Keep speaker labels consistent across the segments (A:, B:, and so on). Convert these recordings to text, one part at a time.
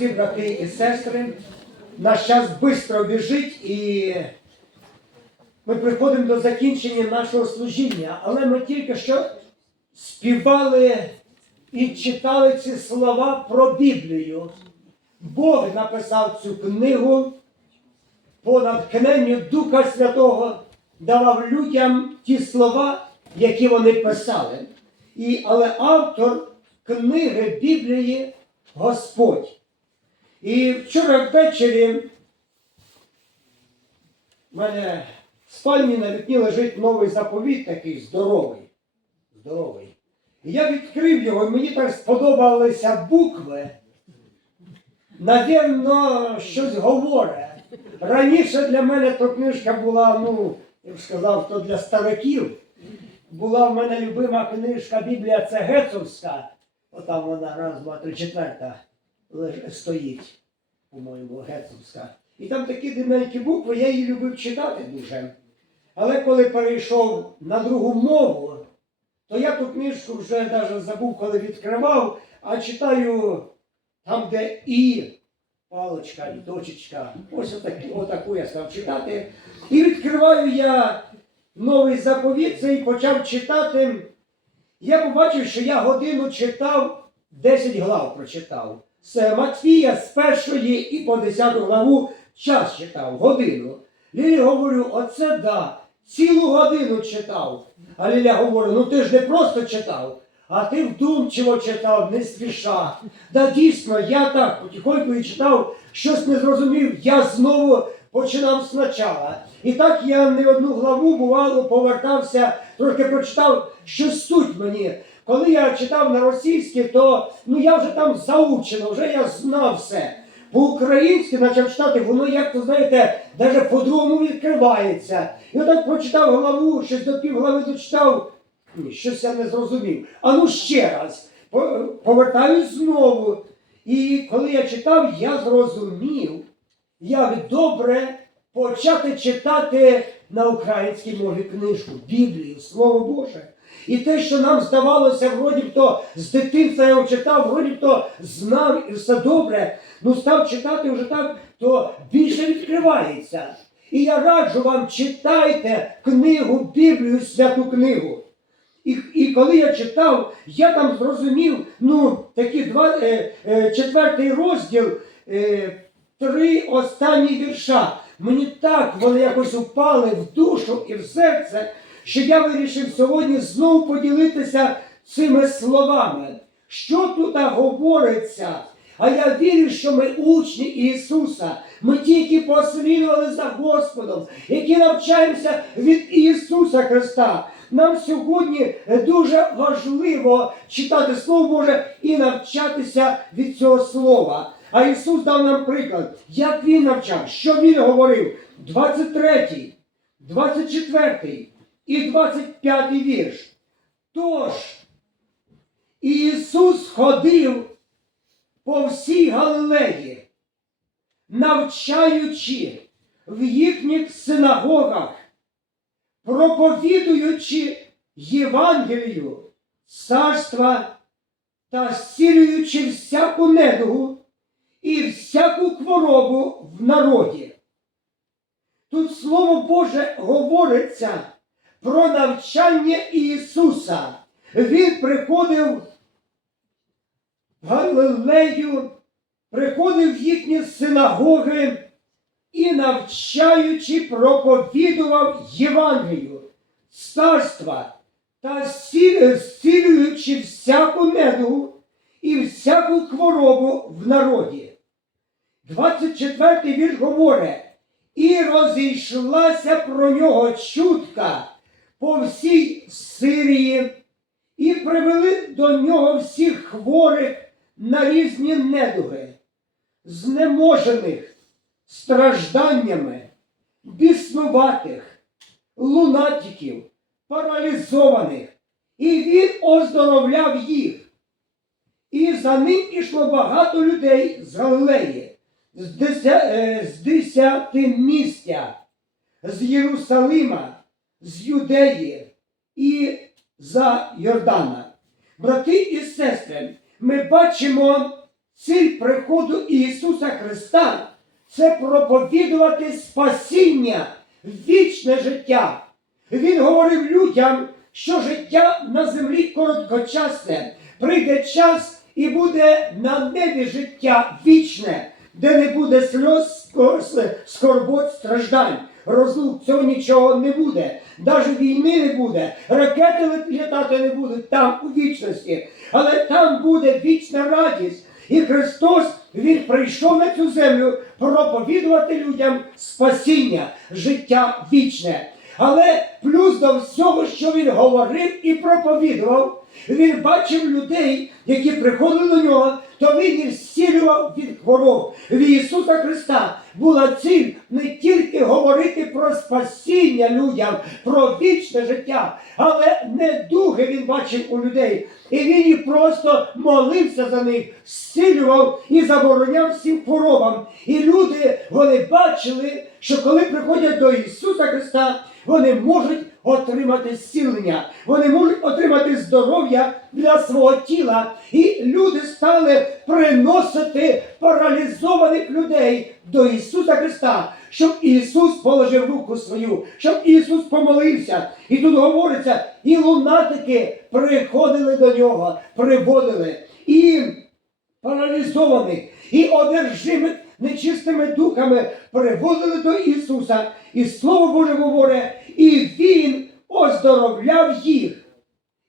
A: Друзі, брати і сестри, наш час швидко біжить і ми приходимо до закінчення нашого служіння, але ми тільки що співали і читали ці слова про Біблію. Бог написав цю книгу по натхненню Духа Святого, давав людям ті слова, які вони писали. І, але автор книги Біблії Господь. І вчора ввечері в мене в спальні на вікні лежить новий заповіт, такий здоровий. Здоровий. І я відкрив його, і мені так сподобалися букви. Навірно, щось говорить. Раніше для мене то книжка була, ну, я б сказав, то для стариків. Була в мене любима книжка Біблія це Гецовська. Отам вона раз, два, три, четверта стоїть, по-моєму, Гецовська. І там такі дрібненькі букви, я її любив читати дуже. Але коли перейшов на другу мову, то я ту книжку вже навіть забув, коли відкривав, а читаю там, де і паличка, і точечка. Ось отакі, отаку я став читати. І відкриваю я новий заповіт і почав читати. Я побачив, що я годину читав, 10 глав прочитав. З Матфія з першої і по 10 главу час читав, годину. Лілі говорю, оце да, цілу годину читав. А Ліля говорить, ну ти ж не просто читав, а ти вдумчиво читав, не спіша. Да дійсно, я так потихоньку і читав, щось не зрозумів, я знову починав спочатку. І так я не одну главу, бувало, повертався, трохи прочитав, що суть мені. Коли я читав на російській, то ну я вже там заучено, вже я знав все. По-українськи почав читати, воно як то знаєте, навіть по-другому відкривається. І отак прочитав главу, щось до півглави дочитав, щось я не зрозумів. А ну ще раз, повертаюсь знову. І коли я читав, я зрозумів, як добре почати читати на українській мові книжку, Біблію, Слово Боже. І те, що нам здавалося, вроді б то з дитинства я його читав, вроді б то знав і все добре, ну став читати вже так, то більше відкривається. І я раджу вам, читайте книгу, Біблію, святу книгу. І, і коли я читав, я там зрозумів, ну, такі два, е, е, четвертий розділ, е, три останні вірша. Мені так вони якось упали в душу і в серце, що я вирішив сьогодні знову поділитися цими словами. Що тут говориться? А я вірю, що ми учні Ісуса, ми ті, які послідували за Господом, які навчаємося від Ісуса Христа. Нам сьогодні дуже важливо читати Слово Боже і навчатися від цього слова. А Ісус дав нам приклад, як Він навчав, що Він говорив. 23, 24 і 25 вірш. Тож, Ісус ходив по всій Галилеї, навчаючи в їхніх синагогах, проповідуючи Євангелію, царства та зцілюючи всяку недугу і всяку хворобу в народі. Тут Слово Боже говориться про навчання Ісуса. Він приходив в Галилею, приходив в їхні синагоги і, навчаючи, проповідував Євангелію, царства та зцілюючи всяку недугу і всяку хворобу в народі. 24 вірш говорить, і розійшлася про нього чутка по всій Сирії, і привели до нього всіх хворих на різні недуги, знеможених стражданнями, біснуватих, лунатиків, паралізованих, і він оздоровляв їх. І за ним ішло багато людей з Галилеї, з, е, десяти місця, з Єрусалима, з Юдеї і за Йордана. Брати і сестри, ми бачимо ціль приходу Ісуса. Христа це проповідувати спасіння, вічне життя. Він говорив людям, що життя на землі короткочасне, прийде час і буде на небі життя вічне, де не буде сльоз, скорбот, страждань. Розлук цього нічого не буде, навіть війни не буде, ракети літати не будуть там у вічності, але там буде вічна радість. І Христос Він прийшов на цю землю проповідувати людям спасіння, життя вічне. Але плюс до всього, що він говорив і проповідував, він бачив людей, які приходили до нього, то він їх зцілював від хвороб. В Ісуса Христа була ціль не тільки говорити про спасіння людям, про вічне життя, але недуги він бачив у людей. І він їх просто молився за них, зцілював і забороняв всім хворобам. І люди вони бачили, що коли приходять до Ісуса Христа, вони можуть отримати зцілення, вони можуть отримати здоров'я для свого тіла. І люди стали приносити паралізованих людей до Ісуса Христа, щоб Ісус положив руку свою, щоб Ісус помолився. І тут говориться, і лунатики приходили до нього, приводили. І паралізованих і одержимих нечистими духами приводили до Ісуса. І Слово Боже говорить, і Він оздоровляв їх.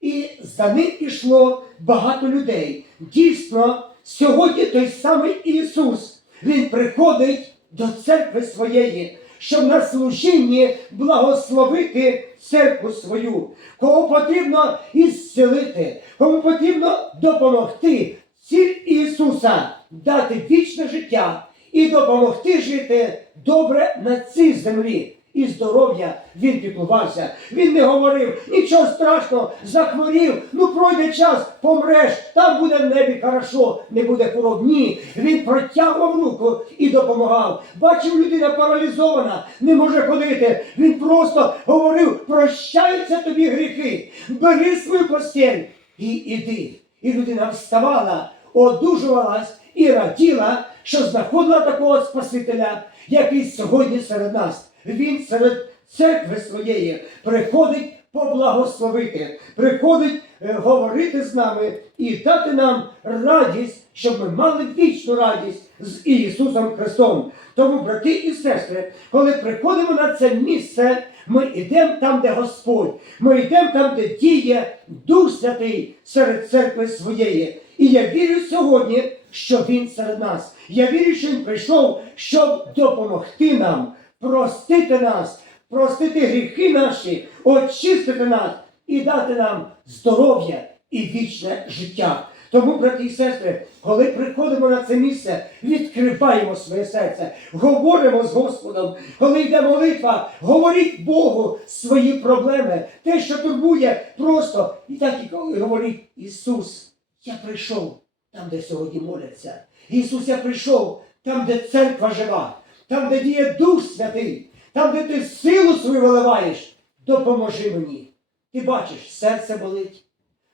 A: І за ним ішло багато людей. Дійсно, сьогодні той самий Ісус, Він приходить до церкви своєї, щоб на служінні благословити церкву свою, кого потрібно ісцелити, кому потрібно допомогти. Ціль Ісуса дати вічне життя і допомогти жити добре на цій землі. І здоров'я він піклувався. Він не говорив нічого страшного, захворів, ну пройде час, помреш, там буде в небі хорошо, не буде хвороб. Ні. Він протягував руку і допомагав. Бачив, людина паралізована, не може ходити. Він просто говорив: прощаються тобі гріхи, бери свою постіль і іди. І людина вставала, одужувалась і раділа, що знаходила такого Спасителя, який сьогодні серед нас. Він серед церкви своєї приходить поблагословити, приходить е, говорити з нами і дати нам радість, щоб ми мали вічну радість з Ісусом Христом. Тому, брати і сестри, коли приходимо на це місце, ми йдемо там, де Господь, ми йдемо там, де діє Дух Святий серед церкви своєї. І я вірю сьогодні, що Він серед нас. Я вірю, що Він прийшов, щоб допомогти нам, простити нас, простити гріхи наші, очистити нас і дати нам здоров'я і вічне життя. Тому, брати і сестри, коли приходимо на це місце, відкриваємо своє серце, говоримо з Господом, коли йде молитва, говоріть Богу свої проблеми, те, що турбує, просто і так і говоріть, Ісус, я прийшов там, де сьогодні моляться. Ісус, я прийшов там, де церква жива, там, де діє Дух Святий, там, де ти силу свою виливаєш. Допоможи мені. Ти бачиш, серце болить.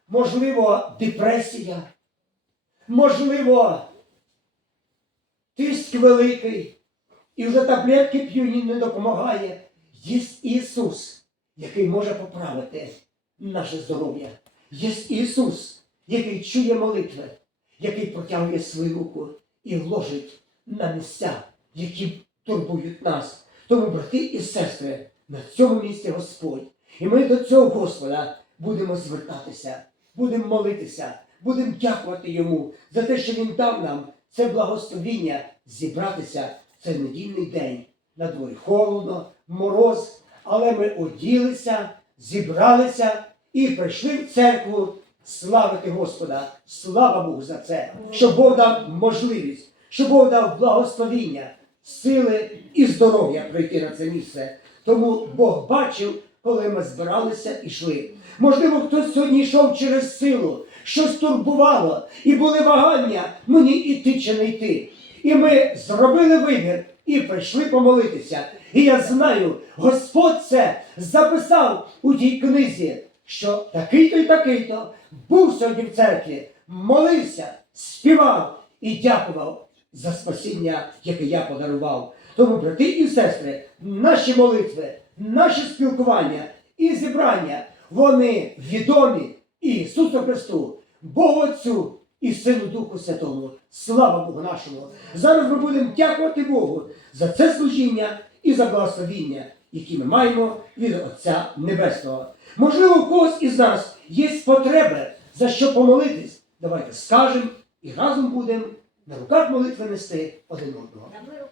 A: Можливо, депресія. Можливо, тиск великий. І вже таблетки п'ю не допомагає. Є Ісус, який може поправити наше здоров'я. Є Ісус, який чує молитви, який протягує свою руку і ложить на місця, які турбують нас. Тому, брати і сестри, на цьому місці Господь. І ми до цього Господа будемо звертатися, будемо молитися, будемо дякувати Йому за те, що Він дав нам це благословіння зібратися в цей недільний день. На дворі холодно, мороз, але ми оділися, зібралися і прийшли в церкву славити Господа. Слава Богу за це, що Бог дав можливість, що Бог дав благословіння, сили і здоров'я прийти на це місце. Тому Бог бачив, коли ми збиралися і йшли. Можливо, хтось сьогодні йшов через силу, щось турбувало, і були вагання, мені йти чи не йти. І ми зробили вибір і прийшли помолитися. І я знаю, Господь це записав у тій книзі, що такий-то і такий-то був сьогодні в церкві, молився, співав і дякував. За спасіння, яке я подарував. Тому, брати і сестри, наші молитви, наші спілкування і зібрання, вони відомі Ісусу Христу, Богу Отцю і Сину Духу Святому. Слава Богу нашому! Зараз ми будемо дякувати Богу за це служіння і за благословіння, які ми маємо від Отця Небесного. Можливо, у когось із нас є потреби, за що помолитись. Давайте скажемо і разом будемо на руках молитви нести один одного.